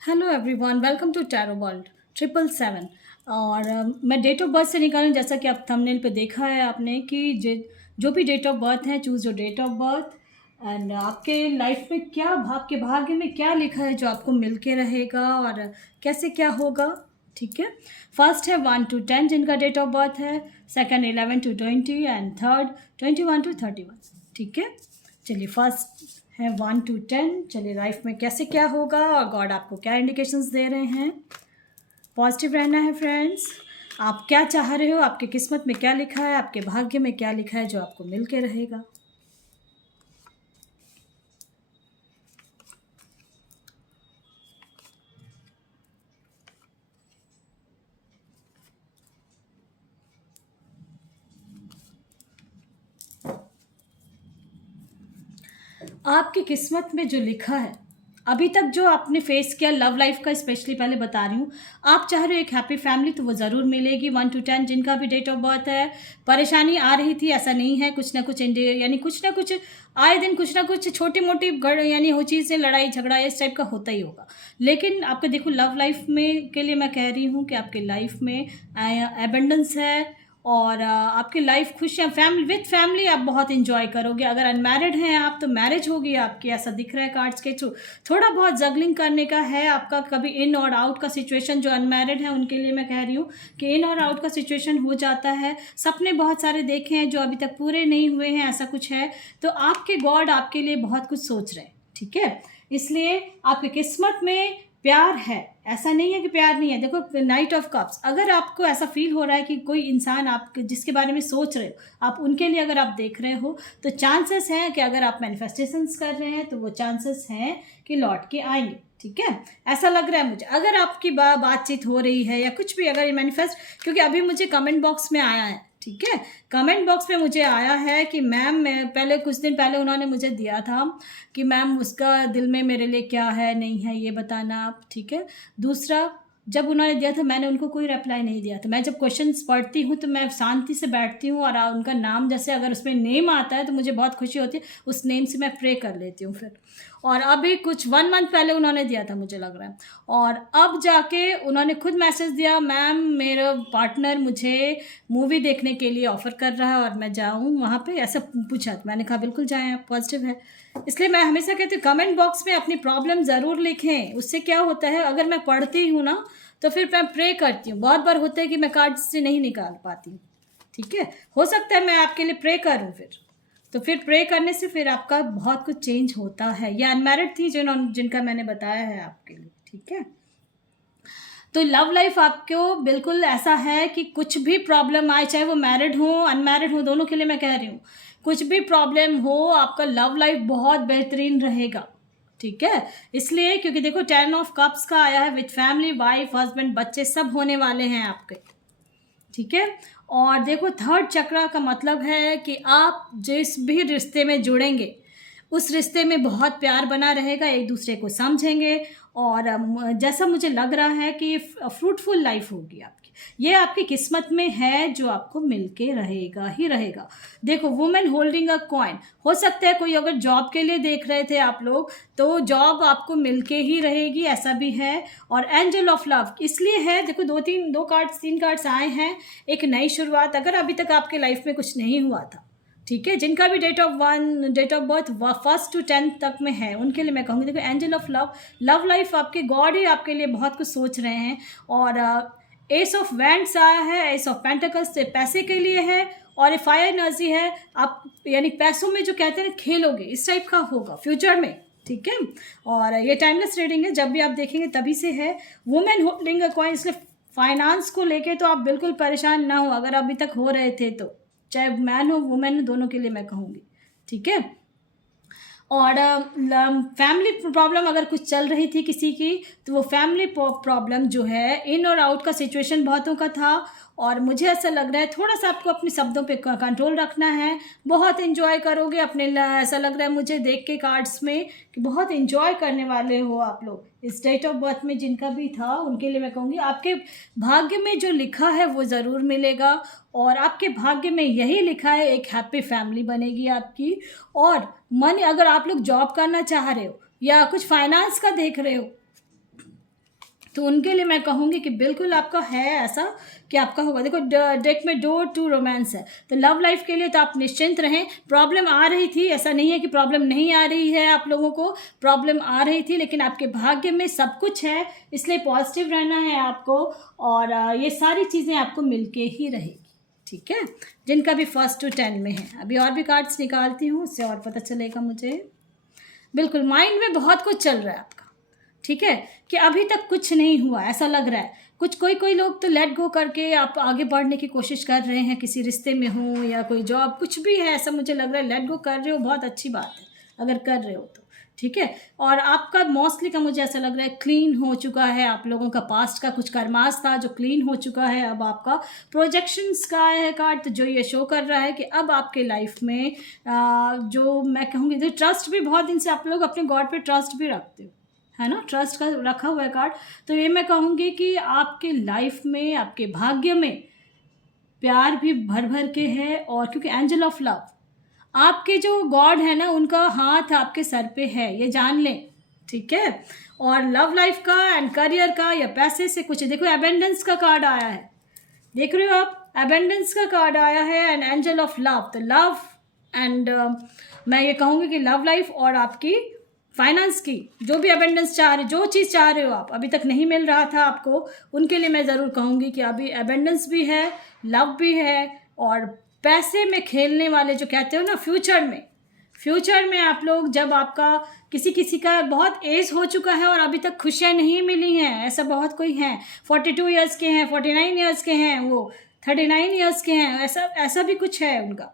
Hello everyone, welcome to tarot world 777। और मैं date of birth से निकालूँ, जैसा कि आप थंबनेल पे देखा है आपने कि जो भी डेट ऑफ बर्थ है, choose your date of birth. And आपके लाइफ में क्या, आपके भाग्य में क्या लिखा है जो आपको मिल के रहेगा और कैसे क्या होगा। ठीक है। फर्स्ट है 1 to 10 जिनका डेट ऑफ बर्थ है, second 11 to 20 and third 21 to 31। ठीक है। चलिए, फर्स्ट है 1 to 10। चलिए, लाइफ में कैसे क्या होगा और गॉड आपको क्या इंडिकेशंस दे रहे हैं। पॉजिटिव रहना है फ्रेंड्स। आप क्या चाह रहे हो, आपकी किस्मत में क्या लिखा है, आपके भाग्य में क्या लिखा है जो आपको मिल के रहेगा। आपकी किस्मत में जो लिखा है, अभी तक जो आपने फेस किया लव लाइफ का, स्पेशली पहले बता रही हूँ, आप चाह रहे हो एक हैप्पी फैमिली, तो वो ज़रूर मिलेगी। 1 to 10 जिनका भी डेट ऑफ बर्थ है, परेशानी आ रही थी, ऐसा नहीं है। कुछ ना कुछ यानी कुछ ना कुछ आए दिन कुछ ना कुछ छोटी मोटी यानी हो चीज़ें, लड़ाई झगड़ा इस टाइप का होता ही होगा। लेकिन आपको देखो, लव लाइफ में के लिए मैं कह रही हूँ कि आपके लाइफ में एबंडेंस है और आपकी लाइफ खुश है। विथ फैमिली आप बहुत इंजॉय करोगे। अगर अनमैरिड हैं आप तो मैरिज होगी आपकी, ऐसा दिख रहा है कार्ड्स के थ्रू। थोड़ा बहुत जगलिंग करने का है आपका, कभी इन और आउट का सिचुएशन। जो अनमैरिड है उनके लिए मैं कह रही हूँ कि इन और आउट का सिचुएशन हो जाता है। सपने बहुत सारे देखे हैं जो अभी तक पूरे नहीं हुए हैं, ऐसा कुछ है। तो आपके गॉड आपके लिए बहुत कुछ सोच रहे हैं। ठीक है। इसलिए आपकी किस्मत में प्यार है, ऐसा नहीं है कि प्यार नहीं है। देखो, नाइट ऑफ कप्स, अगर आपको ऐसा फील हो रहा है कि कोई इंसान आप जिसके बारे में सोच रहे हो, आप उनके लिए अगर आप देख रहे हो, तो चांसेस हैं कि अगर आप मैनिफेस्टेशंस कर रहे हैं तो वो चांसेस हैं कि लौट के आएंगे। ठीक है। ऐसा लग रहा है मुझे। अगर आपकी बातचीत हो रही है या कुछ भी, अगर ये मैनिफेस्ट, क्योंकि अभी मुझे कमेंट बॉक्स में आया है। ठीक है। कमेंट बॉक्स में मुझे आया है कि मैम, मैं पहले कुछ दिन पहले उन्होंने मुझे दिया था कि मैम उसका दिल में मेरे लिए क्या है, नहीं है, ये बताना आप। ठीक है। दूसरा, जब उन्होंने दिया था मैंने उनको कोई रिप्लाई नहीं दिया था। मैं जब क्वेश्चंस पढ़ती हूँ तो मैं शांति से बैठती हूँ और उनका नाम, जैसे अगर उसमें नेम आता है तो मुझे बहुत खुशी होती है, उस नेम से मैं प्रे कर लेती हूँ फिर। और अभी कुछ 1 मंथ पहले उन्होंने दिया था, मुझे लग रहा है। और अब जाके उन्होंने खुद मैसेज दिया, मैम मेरा पार्टनर मुझे मूवी देखने के लिए ऑफ़र कर रहा है और मैं जाऊँ वहाँ पे, ऐसा पूछा। तो मैंने कहा बिल्कुल जाएँ, आप पॉजिटिव है। इसलिए मैं हमेशा कहती हूँ कमेंट बॉक्स में अपनी प्रॉब्लम ज़रूर लिखें। उससे क्या होता है, अगर मैं पढ़ती हूँ ना तो फिर मैं प्रे करती हूँ। बहुत बार होता है कि मैं कार्ड से नहीं निकाल पाती हूँ। ठीक है। हो सकता है मैं आपके लिए प्रे करूँ फिर, तो फिर प्रे करने से फिर आपका बहुत कुछ चेंज होता है। ये अनमैरिड थी जिनका मैंने बताया है आपके लिए। ठीक है। तो लव लाइफ आपको बिल्कुल ऐसा है कि कुछ भी प्रॉब्लम आए, चाहे वो मैरिड हो अनमैरिड हो, दोनों के लिए मैं कह रही हूँ, कुछ भी प्रॉब्लम हो, आपका लव लाइफ बहुत बेहतरीन रहेगा। ठीक है। इसलिए क्योंकि देखो 10 of Cups का आया है, विथ फैमिली, वाइफ, हस्बैंड, बच्चे सब होने वाले हैं आपके। ठीक है। और देखो, थर्ड चक्रा का मतलब है कि आप जिस भी रिश्ते में जुड़ेंगे उस रिश्ते में बहुत प्यार बना रहेगा, एक दूसरे को समझेंगे। और जैसा मुझे लग रहा है कि फ्रूटफुल लाइफ होगी आपकी। ये आपकी किस्मत में है जो आपको मिलके रहेगा ही रहेगा। देखो, वुमेन होल्डिंग अ कॉइन, हो सकता है कोई अगर जॉब के लिए देख रहे थे आप लोग, तो जॉब आपको मिलके ही रहेगी, ऐसा भी है। और एंजल ऑफ लव इसलिए है, देखो 3 कार्ड्स आए हैं, एक नई शुरुआत। अगर अभी तक आपके लाइफ में कुछ नहीं हुआ था, ठीक है, जिनका भी डेट ऑफ बर्थ 1 to 10 तक में है, उनके लिए मैं कहूँगी देखो angel of love, love life आपके गॉड ही आपके लिए बहुत कुछ सोच रहे हैं। और एस ऑफ वैंड्स आया है, एस ऑफ पेंटिकल्स से पैसे के लिए है, और फायर एनर्जी है। आप यानी पैसों में जो कहते हैं ना, खेलोगे, इस टाइप का होगा फ्यूचर में। ठीक है। और ये टाइमलेस रीडिंग है, जब भी आप देखेंगे तभी से है। वुमेन होल्डिंग अ कॉइन, इसलिए फाइनेंस को लेके तो आप बिल्कुल परेशान ना हो, अगर अभी तक हो रहे थे तो, चाहे मैन हो वुमेन हो, दोनों के लिए मैं कहूँगी। ठीक है। और फैमिली प्रॉब्लम अगर कुछ चल रही थी किसी की, तो वो फैमिली प्रॉब्लम जो है, इन और आउट का सिचुएशन बहुतों का था। और मुझे ऐसा लग रहा है थोड़ा सा आपको अपने शब्दों पे कंट्रोल रखना है। बहुत इन्जॉय करोगे अपने, ऐसा लग रहा है मुझे देख के कार्ड्स में कि बहुत इन्जॉय करने वाले हो आप लोग। इस डेट ऑफ बर्थ में जिनका भी था उनके लिए मैं कहूँगी आपके भाग्य में जो लिखा है वो ज़रूर मिलेगा। और आपके भाग्य में यही लिखा है, एक हैप्पी फैमिली बनेगी आपकी। और मनी, अगर आप लोग जॉब करना चाह रहे हो या कुछ फाइनेंस का देख रहे हो, तो उनके लिए मैं कहूँगी कि बिल्कुल आपका है ऐसा कि आपका होगा। देखो डेक में डोर टू रोमांस है, तो लव लाइफ के लिए तो आप निश्चिंत रहें। प्रॉब्लम आ रही थी, ऐसा नहीं है कि प्रॉब्लम नहीं आ रही है, आप लोगों को प्रॉब्लम आ रही थी, लेकिन आपके भाग्य में सब कुछ है, इसलिए पॉजिटिव रहना है आपको। और ये सारी चीज़ें आपको मिलके ही रहेगी, ठीक है। जिनका भी 1 to 10 में है, अभी और भी कार्ड्स निकालती हूँ, उससे और पता चलेगा मुझे। बिल्कुल माइंड में बहुत कुछ चल रहा है आपका, ठीक है, कि अभी तक कुछ नहीं हुआ ऐसा लग रहा है। कुछ कोई लोग तो लेट गो करके आप आगे बढ़ने की कोशिश कर रहे हैं, किसी रिश्ते में हो या कोई जॉब, कुछ भी है, ऐसा मुझे लग रहा है। लेट गो कर रहे हो, बहुत अच्छी बात है अगर कर रहे हो तो, ठीक है। और आपका मोस्टली का मुझे ऐसा लग रहा है क्लीन हो चुका है। आप लोगों का पास्ट का कुछ कर्मास था जो क्लीन हो चुका है। अब आपका प्रोजेक्शंस का है कार्ड, तो जो ये शो कर रहा है कि अब आपके लाइफ में जो मैं कहूँगी, जो ट्रस्ट भी बहुत दिन से आप लोग अपने गॉड पे ट्रस्ट भी रखते हो, है ना, ट्रस्ट का रखा हुआ है कार्ड। तो ये मैं कहूँगी कि आपके लाइफ में, आपके भाग्य में प्यार भी भर भर के है। और क्योंकि एंजल ऑफ लव, आपके जो गॉड है ना, उनका हाथ आपके सर पे है, ये जान लें, ठीक है। और लव लाइफ का एंड करियर का या पैसे से कुछ, देखो एबेंडेंस का कार्ड आया है, देख रहे हो आप, एबेंडेंस का कार्ड आया है एंड एंजल ऑफ लव। तो लव एंड मैं ये कहूँगी कि लव लाइफ और आपकी फाइनेंस की जो भी एबेंडेंस चाह रहे, जो चीज़ चाह रहे हो आप, अभी तक नहीं मिल रहा था आपको, उनके लिए मैं ज़रूर कहूँगी कि अभी एबेंडेंस भी है, लव भी है। और पैसे में खेलने वाले जो कहते हो ना, फ्यूचर में आप लोग, जब आपका किसी का बहुत एज हो चुका है और अभी तक खुशियाँ नहीं मिली हैं, ऐसा बहुत कोई हैं, 42 ईयर्स के हैं, 49 ईयर्स के हैं, वो 39 ईयर्स के हैं, ऐसा भी कुछ है उनका,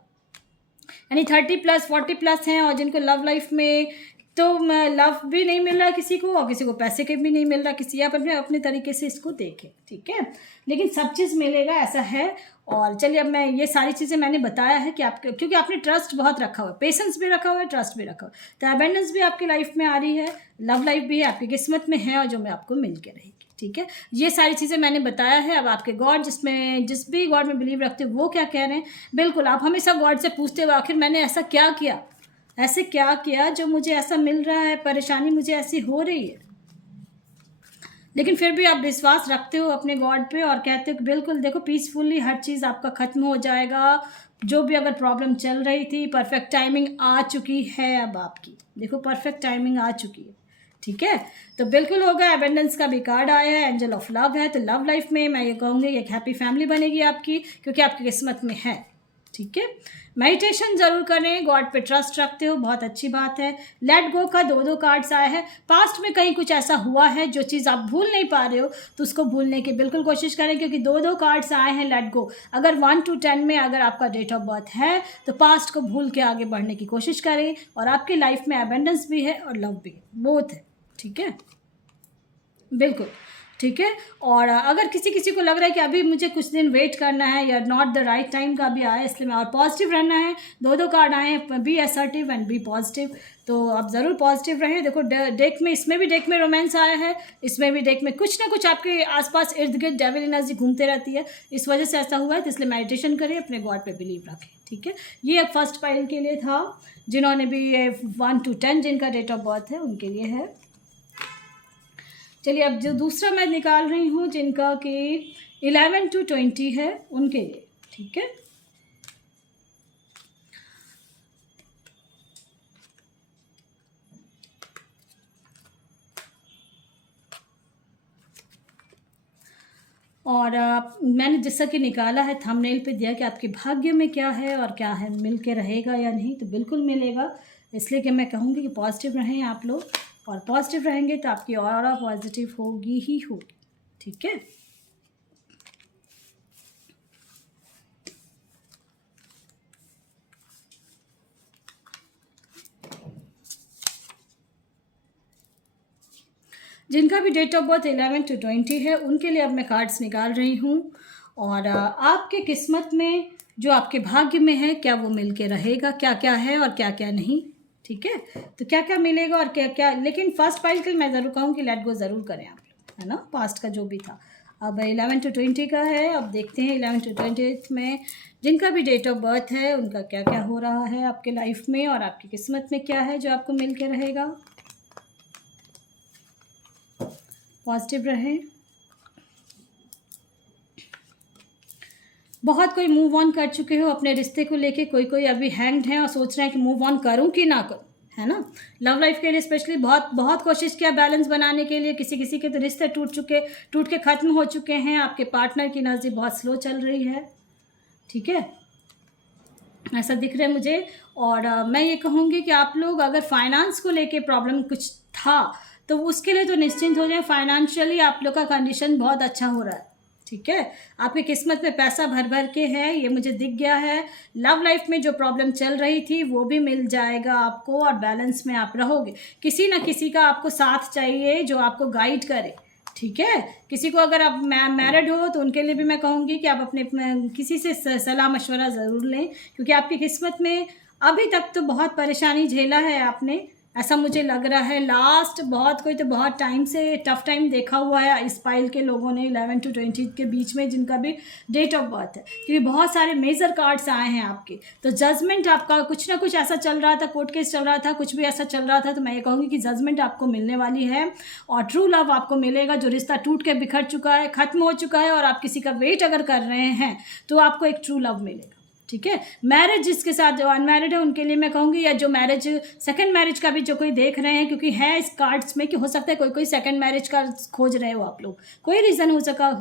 यानी 30+, 40+ हैं, और जिनको लव लाइफ में तो लव भी नहीं मिल रहा किसी को, और किसी को पैसे के भी नहीं मिल रहा, किसी आप अपने तरीके से इसको देखें, ठीक है। लेकिन सब चीज़ मिलेगा, ऐसा है। और चलिए, अब मैं ये सारी चीज़ें मैंने बताया है कि आपके, क्योंकि आपने ट्रस्ट बहुत रखा हुआ है, पेशेंस भी रखा हुआ है, ट्रस्ट भी रखा हुआ है, तो अबेंडेंस भी आपकी लाइफ में आ रही है, लव लाइफ भी है, आपकी किस्मत में है, और जो मैं आपको मिल के रहेगी, ठीक है। ये सारी चीज़ें मैंने बताया है। अब आपके गॉड, जिस भी गॉड में बिलीव रखते हो, वो क्या कह रहे हैं, बिल्कुल आप हमेशा गॉड से पूछते हो, आखिर मैंने ऐसा क्या किया, ऐसे क्या किया जो मुझे ऐसा मिल रहा है, परेशानी मुझे ऐसी हो रही है। लेकिन फिर भी आप विश्वास रखते हो अपने गॉड पे और कहते हो कि बिल्कुल देखो, पीसफुली हर चीज़ आपका ख़त्म हो जाएगा। जो भी अगर प्रॉब्लम चल रही थी, परफेक्ट टाइमिंग आ चुकी है अब आपकी, देखो परफेक्ट टाइमिंग आ चुकी है, ठीक है। तो बिल्कुल होगा। एबेंडेंस का भी कार्ड आया है, एंजल ऑफ लव है, तो लव लाइफ में मैं ये कहूँगी एक हैप्पी फैमिली बनेगी आपकी, क्योंकि आपकी किस्मत में है, ठीक है। मेडिटेशन जरूर करें, गॉड पे ट्रस्ट रखते हो, बहुत अच्छी बात है। लेट गो का 2 कार्ड्स आए हैं। पास्ट में कहीं कुछ ऐसा हुआ है जो चीज़ आप भूल नहीं पा रहे हो, तो उसको भूलने की बिल्कुल कोशिश करें, क्योंकि 2 कार्ड्स आए हैं लेट गो। अगर 1 to 10 में अगर आपका डेट ऑफ बर्थ है, तो पास्ट को भूल के आगे बढ़ने की कोशिश करें। और आपकी लाइफ में एबेंडेंस भी है और लव भी है, बोथ है, ठीक है, बिल्कुल, ठीक है। और अगर किसी को लग रहा है कि अभी मुझे कुछ दिन वेट करना है या नॉट द राइट टाइम का भी आया, इसलिए मैं और पॉजिटिव रहना है, 2 कार्ड आए हैं, be assertive and be positive, तो आप ज़रूर पॉजिटिव रहें। देखो डेक में, इसमें भी डेक में रोमांस आया है, इसमें भी डेक में कुछ ना कुछ आपके आसपास इर्द गिर्द डेविल एनर्जी घूमते रहती है, इस वजह से ऐसा हुआ है। तो इसलिए मेडिटेशन करें, अपने गॉड पे बिलीव रखें, ठीक है। ये अब फर्स्ट पाइल के लिए था, जिन्होंने भी 1 to 10 जिनका डेट ऑफ बर्थ है उनके लिए है। चलिए, अब जो दूसरा मैं निकाल रही हूँ, जिनका कि 11 to 20 है, उनके लिए, ठीक है। और मैंने जैसा कि निकाला है, थंबनेल पे दिया कि आपके भाग्य में क्या है और क्या है, मिल के रहेगा या नहीं, तो बिल्कुल मिलेगा। इसलिए कि मैं कहूँगी कि पॉजिटिव रहें आप लोग, और पॉजिटिव रहेंगे तो आपकी ऑरा पॉजिटिव होगी ही होगी, ठीक है। जिनका भी डेट ऑफ बर्थ 11 to 20 है, उनके लिए अब मैं कार्ड्स निकाल रही हूँ। और आपके किस्मत में जो आपके भाग्य में है, क्या वो मिल के रहेगा, क्या क्या है और क्या क्या नहीं, ठीक है। तो क्या क्या मिलेगा और क्या क्या, लेकिन फर्स्ट पाइल के लिए मैं ज़रूर कहूँ कि लेट गो ज़रूर करें आप लोग, है ना, पास्ट का जो भी था। अब 11 to 20 का है, अब देखते हैं 11 to 20 में जिनका भी डेट ऑफ बर्थ है उनका क्या क्या हो रहा है आपके लाइफ में, और आपकी किस्मत में क्या है जो आपको मिल के रहेगा। पॉजिटिव रहें। बहुत कोई मूव ऑन कर चुके हो अपने रिश्ते को लेके, कोई कोई अभी हैंग्ड है और सोच रहे हैं कि मूव ऑन करूं कि ना करूं, है ना। लव लाइफ के लिए स्पेशली बहुत बहुत कोशिश किया बैलेंस बनाने के लिए। किसी किसी के तो रिश्ते टूट के ख़त्म हो चुके हैं। आपके पार्टनर की एनर्जी बहुत स्लो चल रही है, ठीक है, ऐसा दिख रहा है मुझे। और मैं ये कहूँगी कि आप लोग अगर फाइनेंस को लेके प्रॉब्लम कुछ था तो उसके लिए तो निश्चिंत हो जाए। फाइनेंशियली आप लोग का कंडीशन बहुत अच्छा हो रहा है, ठीक है। आपकी किस्मत में पैसा भर भर के है, ये मुझे दिख गया है। लव लाइफ में जो प्रॉब्लम चल रही थी वो भी मिल जाएगा आपको और बैलेंस में आप रहोगे। किसी न किसी का आपको साथ चाहिए जो आपको गाइड करे, ठीक है। किसी को अगर आप मैरिड हो तो उनके लिए भी मैं कहूँगी कि आप अपने किसी से सलाह मशवरा ज़रूर लें, क्योंकि आपकी किस्मत में अभी तक तो बहुत परेशानी झेला है आपने, ऐसा मुझे लग रहा है। लास्ट बहुत कोई तो बहुत टाइम से टफ टाइम देखा हुआ है इस पाइल के लोगों ने 11 to 20 के बीच में, जिनका भी डेट ऑफ बर्थ है, क्योंकि बहुत सारे मेजर कार्ड्स आए हैं आपके। तो जजमेंट आपका कुछ ना कुछ ऐसा चल रहा था, कोर्ट केस चल रहा था, कुछ भी ऐसा चल रहा था, तो मैं ये कहूँगी कि जजमेंट आपको मिलने वाली है और ट्रू लव आपको मिलेगा। जो रिश्ता टूट के बिखर चुका है, ख़त्म हो चुका है और आप किसी का वेट अगर कर रहे हैं तो आपको एक ट्रू लव मिलेगा, ठीक है। मैरिज जिसके साथ जो अनमैरिड है उनके लिए मैं कहूँगी, या जो मैरिज सेकंड मैरिज का भी जो कोई देख रहे हैं, क्योंकि है इस कार्ड्स में कि हो सकता है कोई कोई सेकंड मैरिज का खोज रहे हो आप लोग, कोई रीज़न हो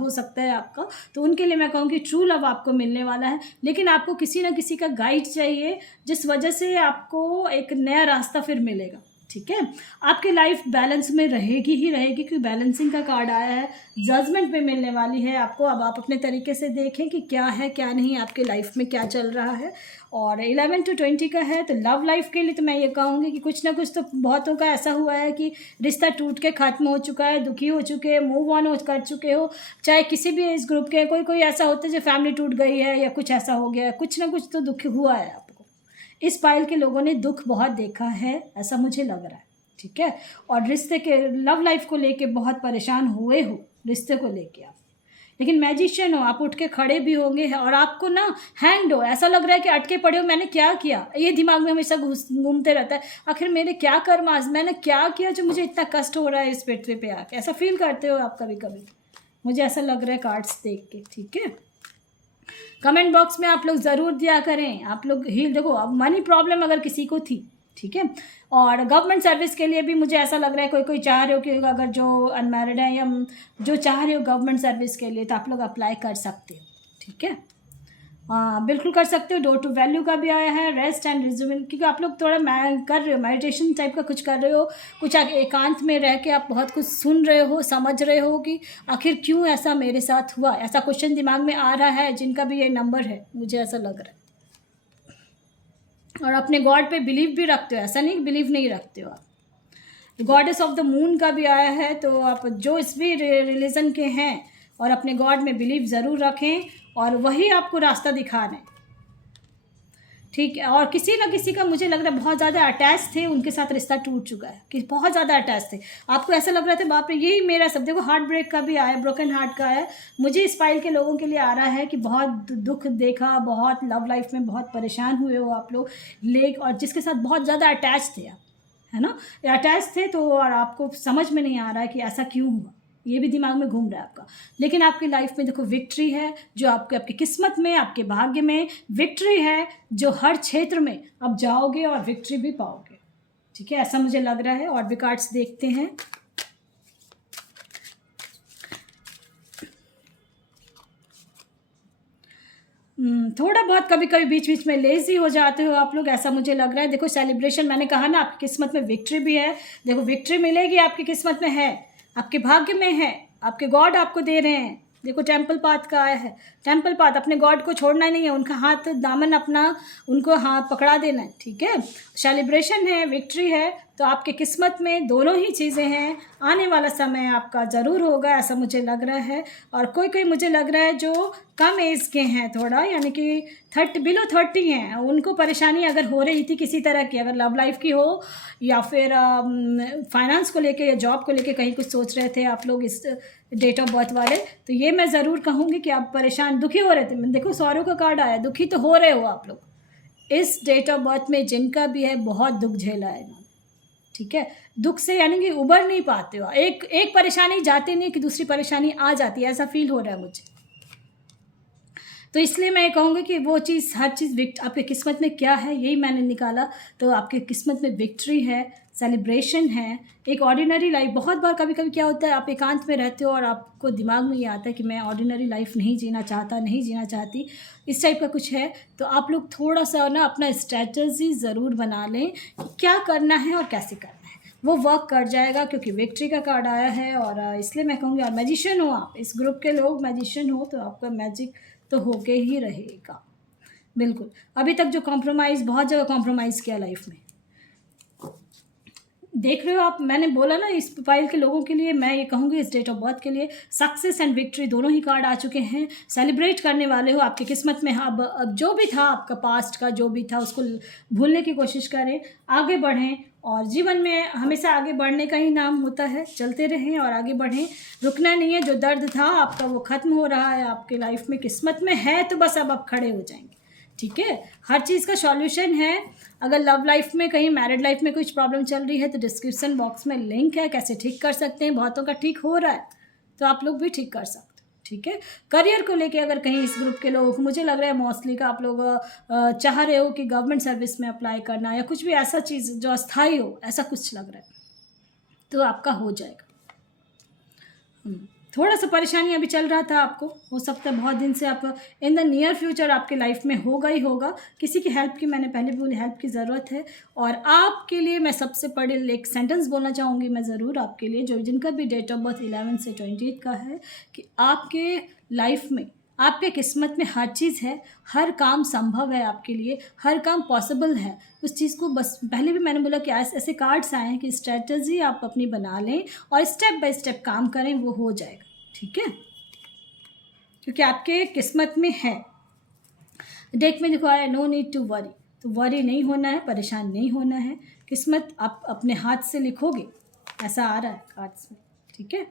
सकता है आपका, तो उनके लिए मैं कहूँगी ट्रू लव आपको मिलने वाला है। लेकिन आपको किसी ना किसी का गाइड चाहिए जिस वजह से आपको एक नया रास्ता फिर मिलेगा, ठीक है। आपकी लाइफ बैलेंस में रहेगी ही रहेगी, क्योंकि बैलेंसिंग का कार्ड आया है, जजमेंट में मिलने वाली है आपको। अब आप अपने तरीके से देखें कि क्या है क्या नहीं, आपके लाइफ में क्या चल रहा है। और 11 to 20 का है तो लव लाइफ के लिए तो मैं ये कहूँगी कि कुछ ना कुछ तो बहुतों का ऐसा हुआ है कि रिश्ता टूट के ख़त्म हो चुका है, दुखी हो चुके हैं, मूव ऑन कर चुके हो, चाहे किसी भी एज ग्रुप के। कोई कोई ऐसा होता है जो फैमिली टूट गई है या कुछ ऐसा हो गया है, कुछ ना कुछ तो दुख हुआ है आपको। इस पाइल के लोगों ने दुख बहुत देखा है, ऐसा मुझे लग रहा है, ठीक है। और रिश्ते के लव लाइफ को लेके बहुत परेशान हुए हो, रिश्ते को लेके आप, लेकिन मैजिशियन हो आप, उठ के खड़े भी होंगे और आपको ना हैंग्ड हो, ऐसा लग रहा है कि अटके पड़े हो, मैंने क्या किया, ये दिमाग में हमेशा घूमते रहता है, आखिर मेरे क्या कर्म, आज मैंने क्या किया जो मुझे इतना कष्ट हो रहा है इस पृथ्वी पे आके, ऐसा फील करते हो आप कभी कभी, मुझे ऐसा लग रहा है कार्ड्स देख के, ठीक है। कमेंट बॉक्स में आप लोग ज़रूर दिया करें। आप लोग ही देखो, अब मनी प्रॉब्लम अगर किसी को थी, ठीक है, और गवर्नमेंट सर्विस के लिए भी मुझे ऐसा लग रहा है, कोई कोई चाह रहे हो कि अगर जो अनमैरिड है या जो चाह रहे हो गवर्नमेंट सर्विस के लिए, तो आप लोग अप्लाई कर सकते हो, ठीक है। बिल्कुल कर सकते हो। डोर टू वैल्यू का भी आया है, रेस्ट एंड रिजुविन, क्योंकि आप लोग थोड़ा कर रहे हो, मेडिटेशन टाइप का कुछ कर रहे हो, कुछ एकांत में रह के आप बहुत कुछ सुन रहे हो, समझ रहे हो कि आखिर क्यों ऐसा मेरे साथ हुआ, ऐसा क्वेश्चन दिमाग में आ रहा है, जिनका भी ये नंबर है, मुझे ऐसा लग रहा है। और अपने गॉड पे बिलीव भी रखते हो, ऐसा नहीं बिलीव नहीं रखते हो आप। गॉडेस ऑफ द मून का भी आया है, तो आप जो इस भी रिलीजन के हैं और अपने गॉड में बिलीव ज़रूर रखें और वही आपको रास्ता दिखा रहे हैं, ठीक है। और किसी ना किसी का मुझे लग रहा है बहुत ज़्यादा अटैच थे, उनके साथ रिश्ता टूट चुका है, कि बहुत ज़्यादा अटैच थे, आपको ऐसा लग रहा था बाप रे यही मेरा सब। देखो हार्ट ब्रेक का भी आया, ब्रोकन हार्ट का है, मुझे इस फाइल के लोगों के लिए आ रहा है कि बहुत दुख देखा, बहुत लव लाइफ में बहुत परेशान हुए हो आप लोग, और जिसके साथ बहुत ज़्यादा अटैच थे आप, है ना, अटैच थे, तो और आपको समझ में नहीं आ रहा है कि ऐसा क्यों हुआ, ये भी दिमाग में घूम रहा है आपका। लेकिन आपकी लाइफ में देखो विक्ट्री है, जो आपकी किस्मत में, आपके भाग्य में विक्ट्री है, जो हर क्षेत्र में अब जाओगे और विक्ट्री भी पाओगे, ठीक है, ऐसा मुझे लग रहा है। और भी कार्ड्स देखते हैं। थोड़ा बहुत कभी कभी बीच बीच में लेजी हो जाते हो आप लोग, ऐसा मुझे लग रहा है। देखो सेलिब्रेशन, मैंने कहा ना आपकी किस्मत में विक्ट्री भी है, देखो विक्ट्री मिलेगी, आपकी किस्मत में है, आपके भाग्य में है, आपके गॉड आपको दे रहे हैं। देखो टेम्पल पाथ का आया है, टेम्पल पाथ, अपने गॉड को छोड़ना नहीं है, उनका हाथ दामन अपना, उनको हाथ पकड़ा देना है, ठीक है। सेलिब्रेशन है, विक्ट्री है, तो आपके किस्मत में दोनों ही चीज़ें हैं। आने वाला समय आपका ज़रूर होगा, ऐसा मुझे लग रहा है। और कोई कोई मुझे लग रहा है जो कम एज के हैं थोड़ा, यानी कि बिलो 30 हैं, उनको परेशानी अगर हो रही थी किसी तरह की, अगर लव लाइफ की हो या फिर फाइनेंस को लेके या जॉब को लेके कहीं कुछ सोच रहे थे आप लोग इस डेट ऑफ बर्थ वाले, तो ये मैं ज़रूर कहूँगी कि आप परेशान दुखी हो रहे थे। देखो सौरों का कार्ड आया, दुखी तो हो रहे हो आप लोग इस डेट ऑफ बर्थ में, जिनका भी है बहुत दुख झेला है इन्होंने, ठीक है, दुख से यानी कि उबर नहीं पाते हो, एक परेशानी जाती नहीं कि दूसरी परेशानी आ जाती है, ऐसा फील हो रहा है मुझे। तो इसलिए मैं ये कहूँगी कि वो चीज़, हर चीज़ आपके किस्मत में क्या है यही मैंने निकाला। तो आपके किस्मत में विक्ट्री है, सेलिब्रेशन है, एक ऑर्डिनरी लाइफ। बहुत बार कभी कभी क्या होता है, आप एकांत में रहते हो और आपको दिमाग में ये आता है कि मैं ऑर्डिनरी लाइफ नहीं जीना चाहता, नहीं जीना चाहती, इस टाइप का कुछ है। तो आप लोग थोड़ा सा ना अपना स्ट्रैटेजी ज़रूर बना लें कि क्या करना है और कैसे करना है, वो वर्क कर जाएगा, क्योंकि विक्ट्री का कार्ड आया है। और इसलिए मैं कहूँगी, और मैजिशियन हो आप, इस ग्रुप के लोग मैजिशियन हो, तो आपका मैजिक तो होके ही रहेगा। बिल्कुल, अभी तक जो कॉम्प्रोमाइज़, बहुत जगह कॉम्प्रोमाइज़ किया लाइफ में, देख रहे हो आप। मैंने बोला ना, इस प्रोफाइल के लोगों के लिए मैं ये कहूँगी, इस डेट ऑफ बर्थ के लिए सक्सेस एंड विक्ट्री दोनों ही कार्ड आ चुके हैं। सेलिब्रेट करने वाले हो, आपकी किस्मत में अब जो भी था आपका पास्ट का जो भी था उसको भूलने की कोशिश करें, आगे बढ़ें। और जीवन में हमेशा आगे बढ़ने का ही नाम होता है, चलते रहें और आगे बढ़ें, रुकना नहीं है। जो दर्द था आपका वो ख़त्म हो रहा है आपके लाइफ में, किस्मत में है, तो बस अब आप खड़े हो जाएंगे। ठीक है, हर चीज़ का सॉल्यूशन है। अगर लव लाइफ में, कहीं मैरिड लाइफ में कुछ प्रॉब्लम चल रही है तो डिस्क्रिप्शन बॉक्स में लिंक है, कैसे ठीक कर सकते हैं। बहुतों का ठीक हो रहा है तो आप लोग भी ठीक कर सकते हो। ठीक है, करियर को लेके अगर कहीं इस ग्रुप के लोग, मुझे लग रहा है मोस्टली का आप लोग चाह रहे हो कि गवर्नमेंट सर्विस में अप्लाई करना या कुछ भी ऐसा चीज़ जो अस्थाई हो, ऐसा कुछ लग रहा है, तो आपका हो जाएगा। थोड़ा सा परेशानी अभी चल रहा था आपको, हो सकता है बहुत दिन से, आप इन द नियर फ्यूचर आपके लाइफ में होगा ही होगा। किसी की हेल्प की, मैंने पहले भी बोली, हेल्प की ज़रूरत है। और आपके लिए मैं सबसे पहले एक सेंटेंस बोलना चाहूँगी मैं ज़रूर आपके लिए, जो जिनका भी डेट ऑफ बर्थ 11 से 28 का है, कि आपके लाइफ में, आपके किस्मत में हर चीज़ है, हर काम संभव है आपके लिए, हर काम पॉसिबल है। उस चीज़ को बस, पहले भी मैंने बोला कि ऐसे कार्ड्स आए हैं कि स्ट्रेटजी आप अपनी बना लें और स्टेप बाय स्टेप काम करें, वो हो जाएगा। ठीक है, क्योंकि आपके किस्मत में है। डेट में देखो आया, नो नीड टू वरी, तो वरी नहीं होना है, परेशान नहीं होना है। किस्मत आप अपने हाथ से लिखोगे, ऐसा आ रहा है कार्ड्स में। ठीक है,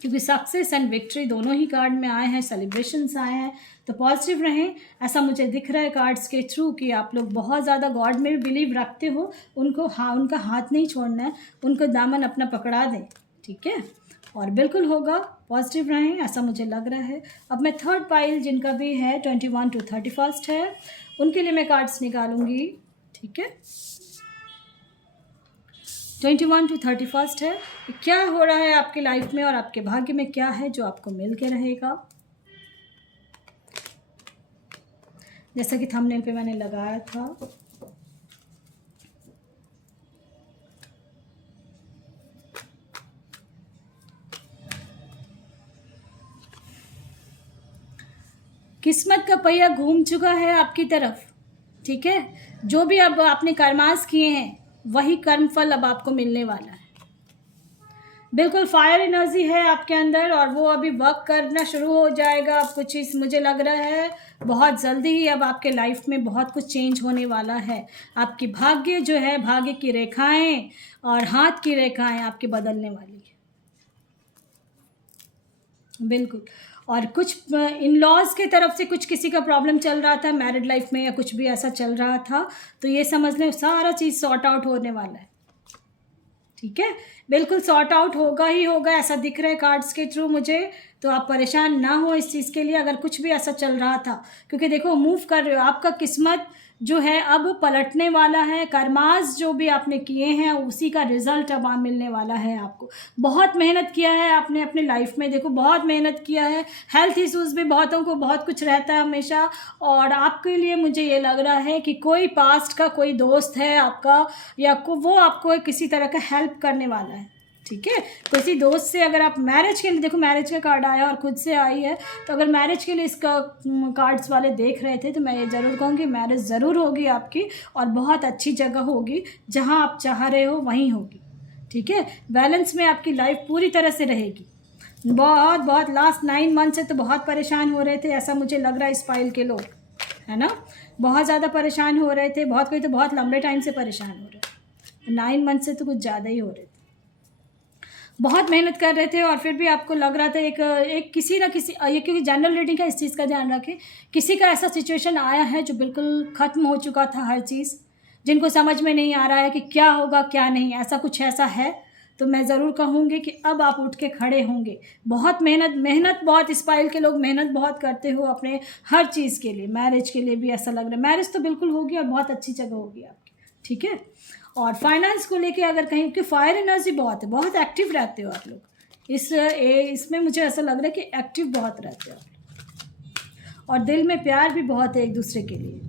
क्योंकि सक्सेस एंड विक्ट्री दोनों ही कार्ड में आए हैं, सेलिब्रेशंस आए हैं, तो पॉजिटिव रहें। ऐसा मुझे दिख रहा है कार्ड्स के थ्रू कि आप लोग बहुत ज़्यादा गॉड में भी बिलीव रखते हो, उनको उनका हाथ नहीं छोड़ना है, उनको दामन अपना पकड़ा दें। ठीक है, और बिल्कुल होगा, पॉजिटिव रहें, ऐसा मुझे लग रहा है। अब मैं थर्ड पाइल, जिनका भी है 21 to 31 है, उनके लिए मैं कार्ड्स निकालूंगी। ठीक है, 21 to 31 है, क्या हो रहा है आपकी लाइफ में और आपके भाग्य में क्या है जो आपको मिल के रहेगा। जैसा कि थंबनेल पे मैंने लगाया था, किस्मत का पहिया घूम चुका है आपकी तरफ। ठीक है, जो भी अब आपने कर्मास किए हैं वही कर्मफल अब आपको मिलने वाला है। बिल्कुल फायर एनर्जी है आपके अंदर और वो अभी वर्क करना शुरू हो जाएगा। अब कुछ चीज़ मुझे लग रहा है बहुत जल्दी ही अब आपके लाइफ में बहुत कुछ चेंज होने वाला है। आपकी भाग्य जो है, भाग्य की रेखाएं और हाथ की रेखाएं आपकी बदलने वाली है। बिल्कुल, और कुछ इन लॉज की तरफ से कुछ किसी का प्रॉब्लम चल रहा था मैरिड लाइफ में या कुछ भी ऐसा चल रहा था, तो ये समझ लें सारा चीज़ सॉर्ट आउट होने वाला है। ठीक है, बिल्कुल सॉर्ट आउट होगा ही होगा, ऐसा दिख रहा है कार्ड्स के थ्रू मुझे। तो आप परेशान ना हो इस चीज़ के लिए, अगर कुछ भी ऐसा चल रहा था, क्योंकि देखो मूव कर रहे हो, आपका किस्मत जो है अब पलटने वाला है। कर्मास जो भी आपने किए हैं उसी का रिजल्ट अब मिलने वाला है आपको। बहुत मेहनत किया है आपने अपने लाइफ में, देखो बहुत मेहनत किया है। हेल्थ इश्यूज़ भी बहुतों को बहुत कुछ रहता है हमेशा, और आपके लिए मुझे ये लग रहा है कि कोई पास्ट का कोई दोस्त है आपका, या वो आपको किसी तरह का हेल्प करने वाला है। ठीक है, किसी दोस्त से, अगर आप मैरिज के लिए, देखो मैरिज का कार्ड आया और खुद से आई है, तो अगर मैरिज के लिए इसका कार्ड्स वाले देख रहे थे तो मैं ये ज़रूर कहूँगी मैरिज ज़रूर होगी आपकी, और बहुत अच्छी जगह होगी, जहाँ आप चाह रहे हो वहीं होगी। ठीक है, बैलेंस में आपकी लाइफ पूरी तरह से रहेगी। बहुत लास्ट 9 मंथ से तो बहुत परेशान हो रहे थे, ऐसा मुझे लग रहा है इस फाइल के लोग, है ना, बहुत ज़्यादा परेशान हो रहे थे, बहुत कोई तो बहुत लंबे टाइम से परेशान हो रहे थे, 9 मंथ से तो कुछ ज़्यादा ही हो रहे थे, बहुत मेहनत कर रहे थे, और फिर भी आपको लग रहा था एक किसी ना किसी, ये क्योंकि जनरल रीडिंग का, इस चीज़ का ध्यान रखें, किसी का ऐसा सिचुएशन आया है जो बिल्कुल ख़त्म हो चुका था हर चीज़, जिनको समझ में नहीं आ रहा है कि क्या होगा क्या नहीं, ऐसा कुछ ऐसा है तो मैं ज़रूर कहूँगी कि अब आप उठ के खड़े होंगे। बहुत मेहनत बहुत, इस पाइल के लोग मेहनत बहुत करते हो अपने हर चीज़ के लिए, मैरिज के लिए भी ऐसा लग रहा है। मैरिज तो बिल्कुल होगी और बहुत अच्छी जगह होगी आपकी, ठीक है। और फाइनेंस को लेके अगर कहीं, क्योंकि फायर एनर्जी बहुत है, बहुत एक्टिव रहते हो आप लोग इसमें मुझे ऐसा लग रहा है कि एक्टिव बहुत रहते हो आप। और दिल में प्यार भी बहुत है एक दूसरे के लिए।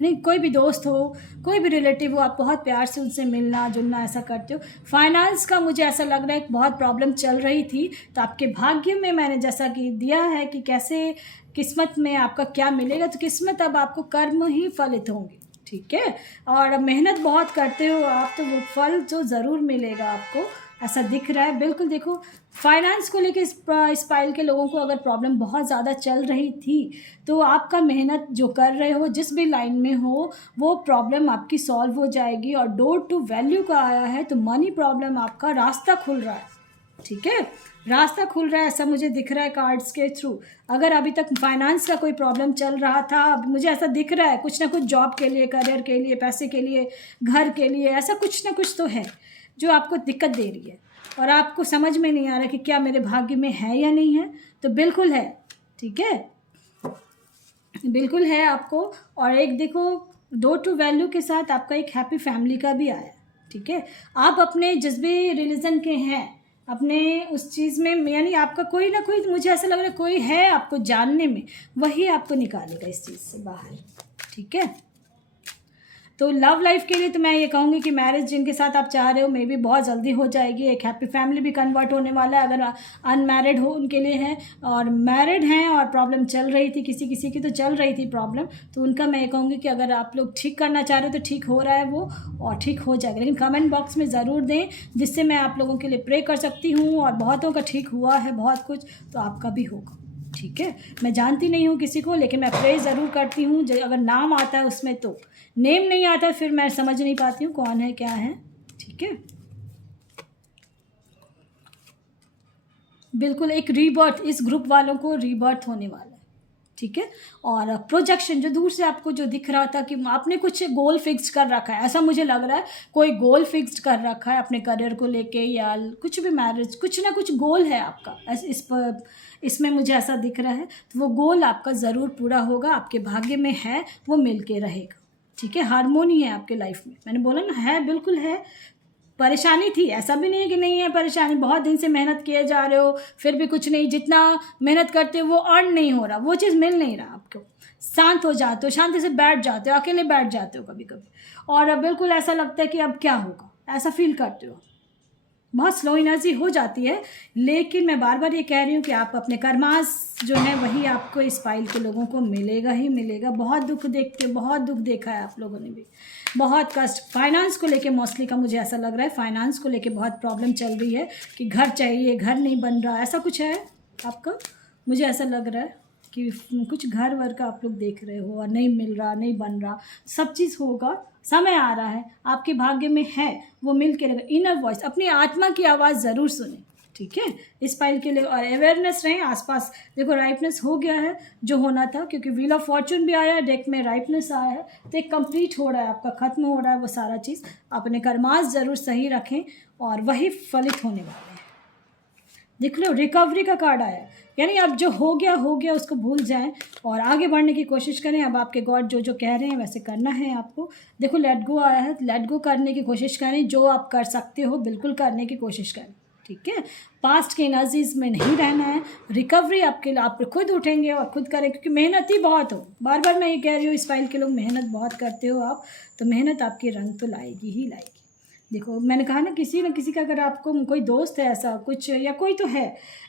नहीं, कोई भी दोस्त हो, कोई भी रिलेटिव हो, आप बहुत प्यार से उनसे मिलना जुलना ऐसा करते हो। फाइनेंस का मुझे ऐसा लग रहा है कि बहुत प्रॉब्लम चल रही थी, तो आपके भाग्य में मैंने जैसा कि दिया है कि कैसे किस्मत में आपका क्या मिलेगा, तो किस्मत अब आपको कर्म ही फलित होंगे, ठीक है। और मेहनत बहुत करते हो आप, तो वो फल जो ज़रूर मिलेगा आपको, ऐसा दिख रहा है। बिल्कुल देखो, फाइनेंस को लेके इस पाइल के लोगों को अगर प्रॉब्लम बहुत ज़्यादा चल रही थी, तो आपका मेहनत जो कर रहे हो, जिस भी लाइन में हो, वो प्रॉब्लम आपकी सॉल्व हो जाएगी। और डोर टू वैल्यू का आया है, तो मनी प्रॉब्लम आपका रास्ता खुल रहा है, ठीक है, रास्ता खुल रहा है, ऐसा मुझे दिख रहा है कार्ड्स के थ्रू। अगर अभी तक फाइनेंस का कोई प्रॉब्लम चल रहा था, अब मुझे ऐसा दिख रहा है कुछ ना कुछ, जॉब के लिए, करियर के लिए, पैसे के लिए, घर के लिए, ऐसा कुछ ना कुछ तो है जो आपको दिक्कत दे रही है और आपको समझ में नहीं आ रहा कि क्या मेरे भाग्य में है या नहीं है। तो बिल्कुल है, ठीक है, बिल्कुल है आपको। और एक देखो, डोर टू वैल्यू के साथ आपका एक हैप्पी फैमिली का भी आया, ठीक है। आप अपने जिस भी रिलीजन के हैं, अपने उस चीज़ में, यानी आपका कोई ना कोई, मुझे ऐसा लग रहा है कोई है आपको जानने में, वही आपको निकालेगा इस चीज़ से बाहर, ठीक है। तो लव लाइफ के लिए तो मैं ये कहूँगी कि मैरिज जिनके साथ आप चाह रहे हो, मे बी बहुत जल्दी हो जाएगी। एक हैप्पी फैमिली भी कन्वर्ट होने वाला है, अगर अनमैरिड हो उनके लिए है। और मैरिड हैं और प्रॉब्लम चल रही थी, किसी किसी की तो चल रही थी प्रॉब्लम, तो उनका मैं ये कहूँगी कि अगर आप लोग ठीक करना चाह रहे हो तो ठीक हो रहा है वो, और ठीक हो जाएगा। लेकिन कमेंट बॉक्स में ज़रूर दें, जिससे मैं आप लोगों के लिए प्रे कर सकती हूँ। और बहुतों का ठीक हुआ है बहुत कुछ, तो आपका भी होगा, ठीक है। मैं जानती नहीं हूँ किसी को, लेकिन मैं प्रे ज़रूर करती हूँ। अगर नाम आता है उसमें, तो नेम नहीं आता फिर मैं समझ नहीं पाती हूँ कौन है क्या है, ठीक है। बिल्कुल एक रीबर्थ, इस ग्रुप वालों को रीबर्थ होने वाला है, ठीक है। और प्रोजेक्शन, जो दूर से आपको जो दिख रहा था कि आपने कुछ गोल फिक्स कर रखा है, ऐसा मुझे लग रहा है कोई गोल फिक्स कर रखा है अपने करियर को लेके, या कुछ भी मैरिज, कुछ ना कुछ गोल है आपका इसमें मुझे ऐसा दिख रहा है। तो वो गोल आपका ज़रूर पूरा होगा, आपके भाग्य में है, वो मिल के रहेगा, ठीक है। हारमोनी है आपके लाइफ में, मैंने बोला ना, है, बिल्कुल है। परेशानी थी, ऐसा भी नहीं है कि नहीं है परेशानी, बहुत दिन से मेहनत किए जा रहे हो, फिर भी कुछ नहीं, जितना मेहनत करते हो वो अर्न नहीं हो रहा, वो चीज़ मिल नहीं रहा आपको। शांत हो जाते हो, शांति से बैठ जाते हो, अकेले बैठ जाते हो कभी कभी, और बिल्कुल ऐसा लगता है कि अब क्या होगा, ऐसा फील करते हो। बहुत स्लो एनर्जी हो जाती है। लेकिन मैं बार बार ये कह रही हूँ कि आप अपने कर्मास जो है वही आपको इस फाइल के लोगों को मिलेगा ही मिलेगा। बहुत दुख देखते, बहुत दुख देखा है आप लोगों ने भी, बहुत कष्ट। फाइनेंस को लेके मोस्टली का मुझे ऐसा लग रहा है, फाइनेंस को लेके बहुत प्रॉब्लम चल रही है कि घर चाहिए, घर नहीं बन रहा, ऐसा कुछ है आपका। मुझे ऐसा लग रहा है कि कुछ घर वर का आप लोग देख रहे हो और नहीं मिल रहा, नहीं बन रहा, सब चीज़ होगा, समय आ रहा है, आपके भाग्य में है, वो मिल के रहेगा। इनर वॉइस, अपनी आत्मा की आवाज़ ज़रूर सुने, ठीक है, इस फाइल के लिए। और अवेयरनेस रहें आसपास। देखो राइपनेस हो गया है जो होना था, क्योंकि व्हील ऑफ फॉर्चून भी आया है डेक में, राइपनेस आया है, तो एक कंप्लीट हो रहा है आपका, ख़त्म हो रहा है वो सारा चीज़। अपने कर्मास ज़रूर सही रखें और वही फलित होने वाले हैं। देख लो रिकवरी का कार्ड आया है, यानी अब जो हो गया उसको भूल जाएं और आगे बढ़ने की कोशिश करें। अब आपके गॉड जो जो कह रहे हैं वैसे करना है आपको। देखो लेट गो आया है, लेट गो करने की कोशिश करें, जो आप कर सकते हो बिल्कुल करने की कोशिश करें, ठीक है। पास्ट के एनर्जीज में नहीं रहना है। रिकवरी आपके लिए आप खुद उठेंगे और खुद करें, क्योंकि मेहनत ही बहुत हो। बार बार मैं ये कह रही हूँ, इस फाइल के लोग मेहनत बहुत करते हो आप, तो मेहनत आपकी रंग तो लाएगी ही लाएगी। देखो मैंने कहा ना किसी का अगर आपको कोई दोस्त है ऐसा कुछ, या कोई तो है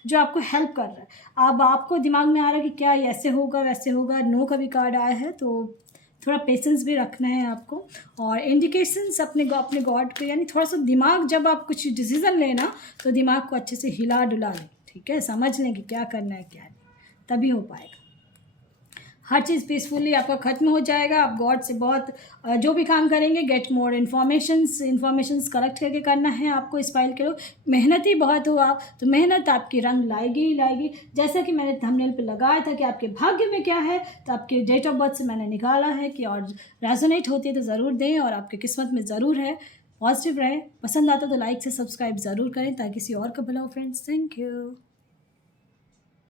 जो आपको हेल्प कर रहा है, अब आपको दिमाग में आ रहा है कि क्या ऐसे होगा वैसे होगा, नो का भी कार्ड आया है, तो थोड़ा पेशेंस भी रखना है आपको। और इंडिकेशंस अपने गॉड के, यानी थोड़ा सा दिमाग, जब आप कुछ डिसीज़न लेना तो दिमाग को अच्छे से हिला डुला लें, ठीक है, समझ लें कि क्या करना है क्या नहीं, तभी हो पाएगा। हर चीज़ पीसफुली आपका ख़त्म हो जाएगा। आप गॉड से बहुत जो भी काम करेंगे गेट मोर इन्फॉर्मेशंस कलेक्ट करके करना है आपको इस फाइल के लिए। मेहनती बहुत हो आप, तो मेहनत आपकी रंग लाएगी ही लाएगी। जैसा कि मैंने थंबनेल पे लगाया था कि आपके भाग्य में क्या है, तो आपके डेट ऑफ बर्थ से मैंने निकाला है कि और रेजोनेट होती है तो ज़रूर दें और आपकी किस्मत में ज़रूर है। पॉजिटिव रहे, पसंद आता तो लाइक से सब्सक्राइब ज़रूर करें ताकि किसी और का भला हो फ्रेंड्स। Thank you.